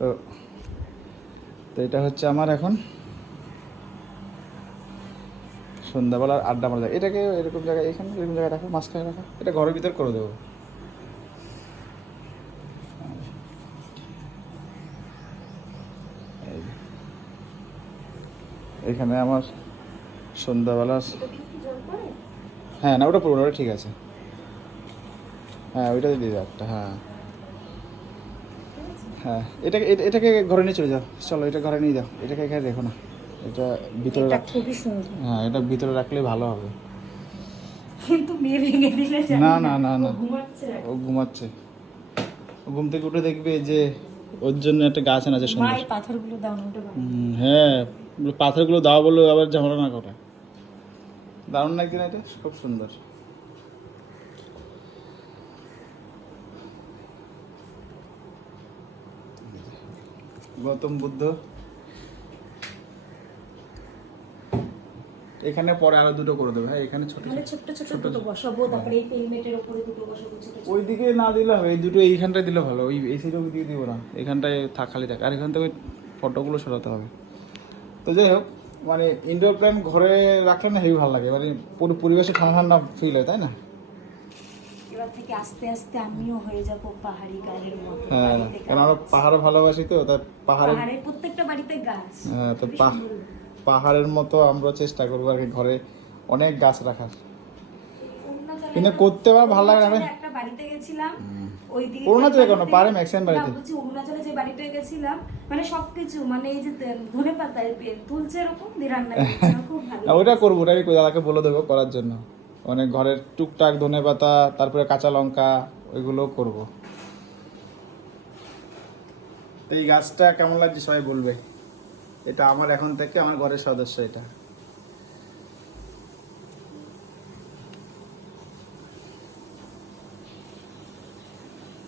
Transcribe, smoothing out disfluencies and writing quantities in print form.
তো তো এটা হচ্ছে আমার এখন সন্ধ্যাবেলার আড্ডা মারা যায়। এটাকে এরকম জায়গায়, এখানে এরকম জায়গায় রাখো, মাঝখানে রাখো, এটা ঘরের ভিতর করে দেবো। এখানে আমার সন্ধ্যাবেলার, হ্যাঁ না ওটা পুরো, ওটা ঠিক আছে, হ্যাঁ ওইটা দিয়ে দাও একটা, হ্যাঁ হ্যাঁ এটাকে এটাকে ঘরে নিয়ে চলে যাও, চলো এটা ঘরে নিয়ে যাও, এটাকে এখানে রেখো না, এটা ভিতরে রাখ, খুবই সুন্দর। হ্যাঁ এটা ভিতরে রাখলে ভালো হবে। কিন্তু মেয়ে ভেঙে দিলে না না না না, ঘুমাচ্ছে। ও ঘুমাচ্ছে, ও ঘুম থেকে উঠে দেখবে যে ওর জন্য একটা গাছ আনা আছে মা সুন্দর। এই পাথরগুলো দাও না, ওটা বানাও। হ্যাঁ পাথরগুলো দাও বলে আবার ঝামেলা না করে। দারুণ লাগছে না এটা, খুব সুন্দর। গৌতম বুদ্ধ, এখানে পরে আরো দুটো করে দেবে, হ্যাঁ এখানে ছোট মানে ছোট ছোট দুটো বসাবো, তারপরে এই পেলমেটের উপরে দুটো বসাবো ছোট ছোট। ওইদিকে না দিলে হবে, এই দুটো এইখানটায় দিলে ভালো, ওই এই সাইডে ওই দিকে দিব না, এখানটায় থাক খালি থাক, আর এখান থেকে ফটোগুলো সরাতে হবে। তো যাই হোক, মানে ইনডোর প্ল্যান্ট ঘরে রাখলে না হেভি ভালো লাগে, মানে পুরো পরিবেশে ঠান্ডা ঠান্ডা ফিল হয়, তাই না? এবার থেকে আস্তে আস্তে আমিও হয়ে যাব পাহাড়ি গাছের মতো। হ্যাঁ বাড়িতে কারণ আমরা গাছ। পাহাড়ও ভালোবাসি, তো তাই পাহাড়ের, পাহাড়ের প্রত্যেকটা বাড়িতে গাছ। হ্যাঁ তো খুবই সুন্দর। পাহাড়ের মতো আমরা চেষ্টা করবো আর কি ঘরে অনেক গাছ রাখার। অরুণাচলে কিন্তু করতে আমার ভালো লাগে না রে। একটা বাড়িতে গেছিলাম, ওইদিকে অরুণাচলে কেন পারে ম্যাক্সিমাম বাড়িতে। না, বলছি অরুণাচলে যে বাড়িতে গেছিলাম, মানে সবকিছু, মানে এই যে ধনে পাতা তুলছে এরকম দিয়ে রান্না করছে, খুব ভালো। না ওটা করবো, ওটাই দাদাকে বলে দেবো করার জন্য, অনেক ঘরের টুকটাক ধনে পাতা, তারপরে কাঁচা লঙ্কা, ওইগুলো করবো। তো এই গাছটা কেমন লাগছে সবাই বলবে, এটা আমার এখন থেকে আমার ঘরের সদস্য এটা।